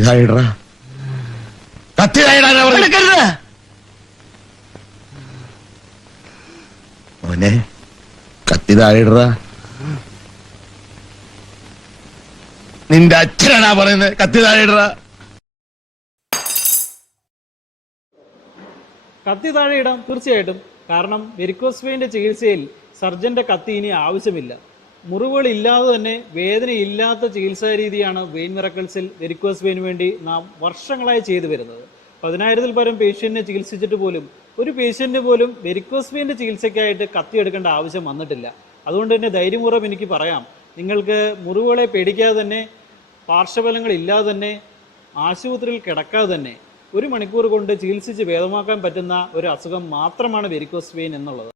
ഇതായിടാ കത്തി മോനെ കത്തി താഴെയിടാ. നിന്റെ അച്ഛനാണാ പറയുന്നത് കത്തി താഴെയിടാ. കത്തി താഴെ ഇടാം, തീർച്ചയായിട്ടും. കാരണം വെരിക്കോസ് വെയിൻ്റെ ചികിത്സയിൽ സർജന്റെ കത്തി ഇനി ആവശ്യമില്ല. മുറിവുകൾ ഇല്ലാതെ തന്നെ വേദനയില്ലാത്ത ചികിത്സാ രീതിയാണ് വെയിൻ മിറക്കിൾസിൽ വെരിക്കോസ് വെയിന് വേണ്ടി നാം വർഷങ്ങളായി ചെയ്തു വരുന്നത്. 10,000-ൽ പരം പേഷ്യന്റിനെ ചികിത്സിച്ചിട്ട് പോലും ഒരു പേഷ്യന്റിന് പോലും വെരിക്കോസ് വെയിൻ്റെ ചികിത്സയ്ക്കായിട്ട് കത്തി എടുക്കേണ്ട ആവശ്യം വന്നിട്ടില്ല. അതുകൊണ്ട് തന്നെ ധൈര്യപൂർവ്വം എനിക്ക് പറയാം, നിങ്ങൾക്ക് മുറിവുകളെ പേടിക്കാതെ തന്നെ, പാർശ്വഫലങ്ങൾ ഇല്ലാതെ തന്നെ, ആശുപത്രിയിൽ കിടക്കാതെ തന്നെ 1 മണിക്കൂർ കൊണ്ട് ചികിത്സിച്ച് ഭേദമാക്കാൻ പറ്റുന്ന ഒരു അസുഖം മാത്രമാണ് വെരിക്കോസ് വെയിൻ എന്നുള്ളത്.